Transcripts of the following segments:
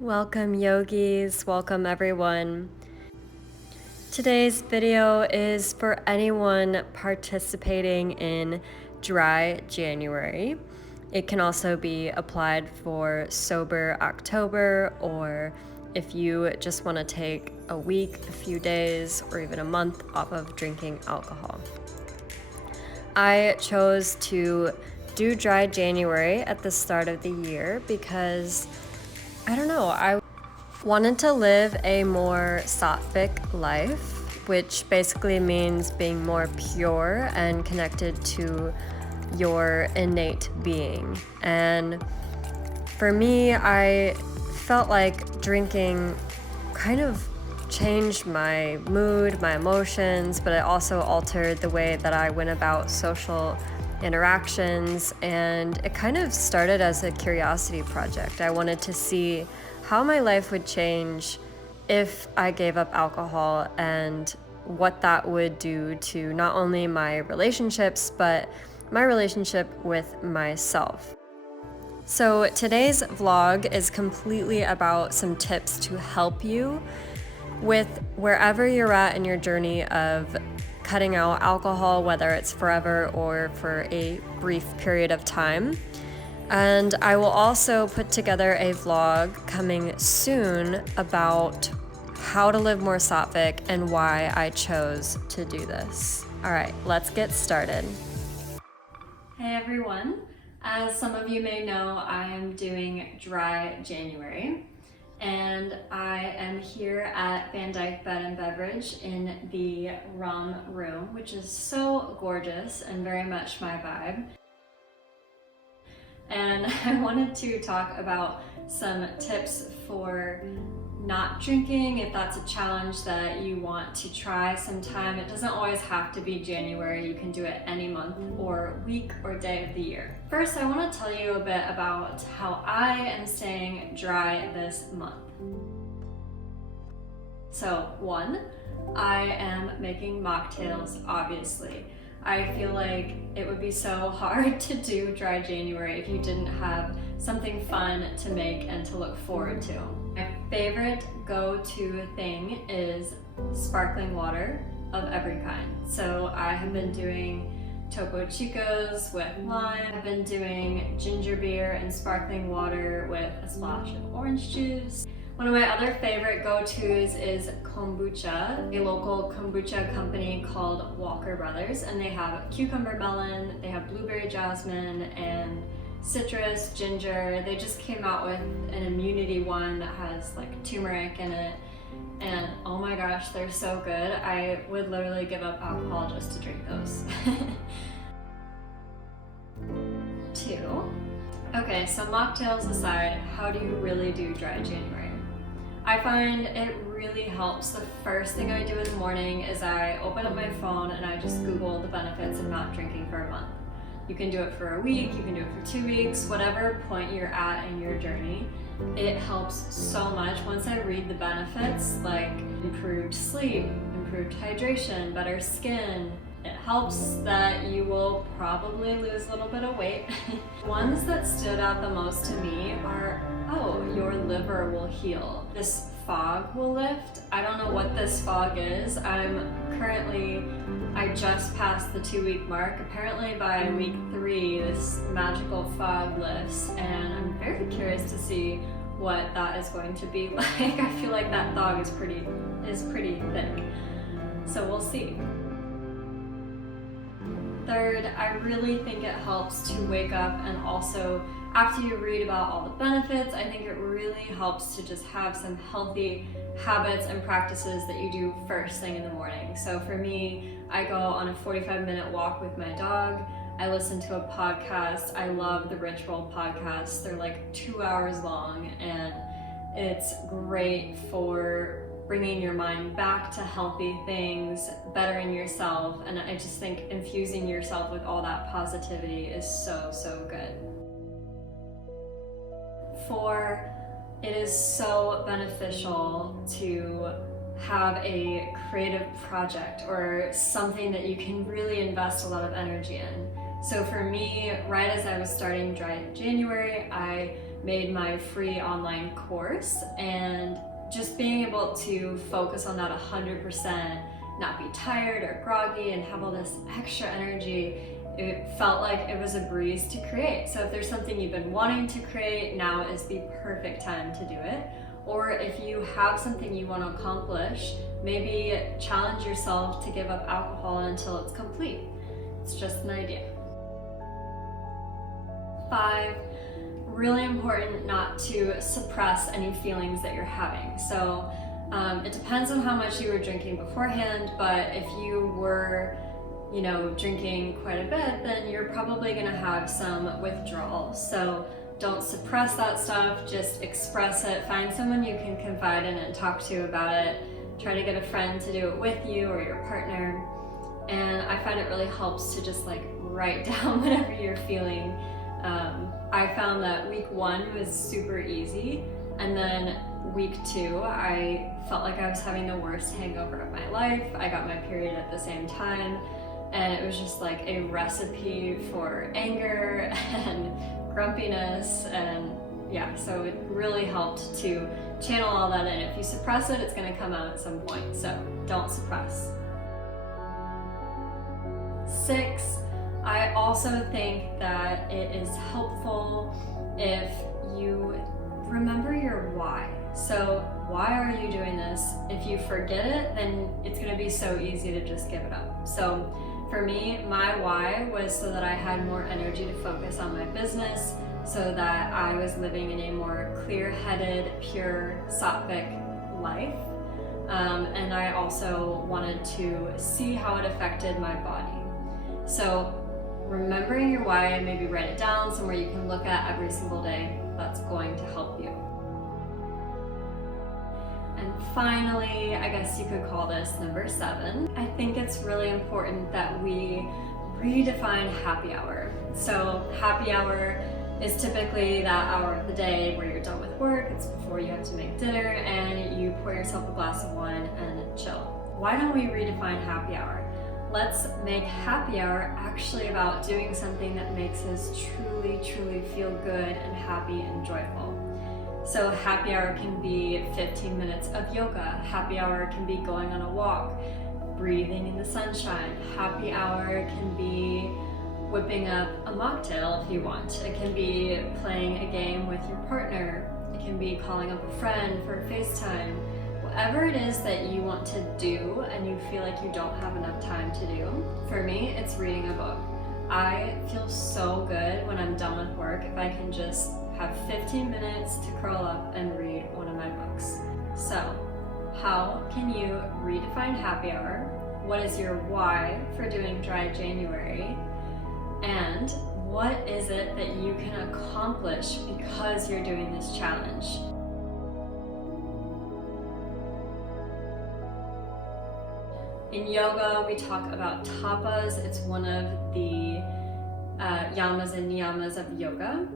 Welcome yogis, welcome everyone. Today's video is for anyone participating in Dry January. It can also be applied for Sober October, or if you just want to take a week, a few days, or even a month off of drinking alcohol. I chose to do Dry January at the start of the year because I wanted to live a more sattvic life, which basically means being more pure and connected to your innate being. And for me, I felt like drinking kind of changed my mood, my emotions, but it also altered the way that I went about social interactions, and it kind of started as a curiosity project. I wanted to see how my life would change if I gave up alcohol and what that would do to not only my relationships, but my relationship with myself. So today's vlog is completely about some tips to help you with wherever you're at in your journey of cutting out alcohol, whether it's forever or for a brief period of time. And I will also put together a vlog coming soon about how to live more sattvic and why I chose to do this. All right, let's get started. Hey everyone. As some of you may know, I am doing Dry January. And I am here at Van Dyke Bed and Beverage in the rum room, which is so gorgeous and very much my vibe. And I wanted to talk about some tips for not drinking, if that's a challenge that you want to try sometime. It doesn't always have to be January. You can do it any month or week or day of the year. First, I want to tell you a bit about how I am staying dry this month. So, one, I am making mocktails, obviously. I feel like it would be so hard to do Dry January if you didn't have something fun to make and to look forward to. My favorite go-to thing is sparkling water of every kind. So I have been doing Topo Chicos with lime. I've been doing ginger beer and sparkling water with a splash of orange juice. One of my other favorite go-tos is kombucha, a local kombucha company called Walker Brothers, and they have cucumber melon, they have blueberry jasmine, and citrus, ginger. They just came out with an immunity one that has like turmeric in it, and oh my gosh, they're so good. I would literally give up alcohol just to drink those. Two. Okay, so mocktails aside, how do you really do Dry January? I find it really helps. The first thing I do in the morning is I open up my phone and I just Google the benefits of not drinking for a month. You can do it for a week, you can do it for 2 weeks, whatever point you're at in your journey. It helps so much. Once I read the benefits, like improved sleep, improved hydration, better skin, it helps that you will probably lose a little bit of weight. Ones that stood out the most to me are, oh, your liver will heal. This fog will lift. I don't know what this fog is. I just passed the 2-week mark. Apparently by week 3, this magical fog lifts, and I'm very curious to see what that is going to be like. I feel like that fog is pretty thick. So we'll see. Third, I really think it helps to wake up, and also after you read about all the benefits, I think it really helps to just have some healthy habits and practices that you do first thing in the morning. So for me, I go on a 45-minute walk with my dog. I listen to a podcast. I love the Ritual podcast. They're like 2 hours long, and it's great for bringing your mind back to healthy things, bettering yourself, and I just think infusing yourself with all that positivity is so, so good. 4, it is so beneficial to have a creative project or something that you can really invest a lot of energy in. So for me, right as I was starting Dry January, I made my free online course, and just being able to focus on that 100%, not be tired or groggy and have all this extra energy, it felt like it was a breeze to create. So if there's something you've been wanting to create, now is the perfect time to do it. Or if you have something you want to accomplish, maybe challenge yourself to give up alcohol until it's complete. It's just an idea. 5, really important not to suppress any feelings that you're having. So it depends on how much you were drinking beforehand, but if you were, drinking quite a bit, then you're probably gonna have some withdrawal. So don't suppress that stuff, just express it. Find someone you can confide in and talk to about it. Try to get a friend to do it with you or your partner. And I find it really helps to just write down whatever you're feeling. I found that week 1 was super easy, and then week 2, I felt like I was having the worst hangover of my life. I got my period at the same time, and it was just like a recipe for anger and grumpiness, and yeah, so it really helped to channel all that in. If you suppress it, it's going to come out at some point, so don't suppress. 6, I also think that it is helpful if you remember your why. So why are you doing this? If you forget it, then it's going to be so easy to just give it up. So for me, my why was so that I had more energy to focus on my business, so that I was living in a more clear-headed, pure, sattvic life. And I also wanted to see how it affected my body. So remembering your why, maybe write it down somewhere you can look at every single day. That's going to help you. And finally, I guess you could call this number 7. I think it's really important that we redefine happy hour. So happy hour is typically that hour of the day where you're done with work, it's before you have to make dinner, and you pour yourself a glass of wine and chill. Why don't we redefine happy hour? Let's make happy hour actually about doing something that makes us truly, truly feel good and happy and joyful. So happy hour can be 15 minutes of yoga. Happy hour can be going on a walk, breathing in the sunshine. Happy hour can be whipping up a mocktail if you want. It can be playing a game with your partner. It can be calling up a friend for FaceTime. Whatever it is that you want to do and you feel like you don't have enough time to do, for me, it's reading a book. I feel so good when I'm done with work if I can just have 15 minutes to curl up and read one of my books. So, how can you redefine happy hour? What is your why for doing Dry January? And what is it that you can accomplish because you're doing this challenge? In yoga, we talk about tapas. It's one of the yamas and niyamas of yoga.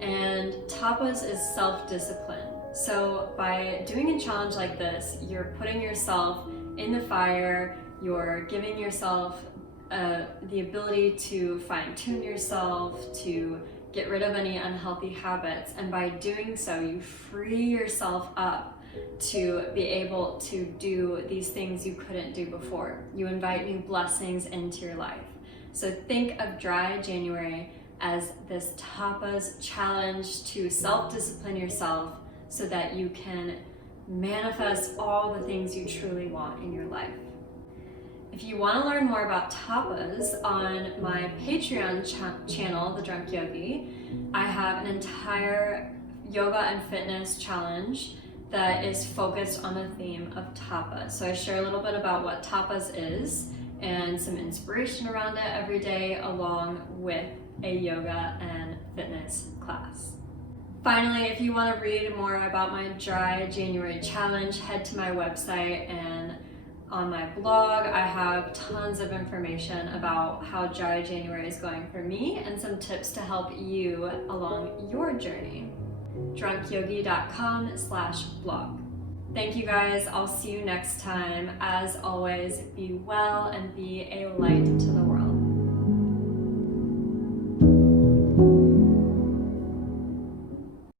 And tapas is self-discipline. So by doing a challenge like this, you're putting yourself in the fire, you're giving yourself the ability to fine-tune yourself, to get rid of any unhealthy habits. And by doing so, you free yourself up to be able to do these things you couldn't do before. You invite new blessings into your life. So think of Dry January as this tapas challenge to self-discipline yourself so that you can manifest all the things you truly want in your life. If you want to learn more about tapas, on my Patreon channel, The Drunk Yogi, I have an entire yoga and fitness challenge that is focused on the theme of tapas. So I share a little bit about what tapas is and some inspiration around it every day, along with a yoga and fitness class. Finally, if you want to read more about my Dry January challenge, head to my website, and on my blog I have tons of information about how Dry January is going for me and some tips to help you along your journey. drunkyogi.com/blog. Thank you guys. I'll see you next time. As always, be well and be a light to the world.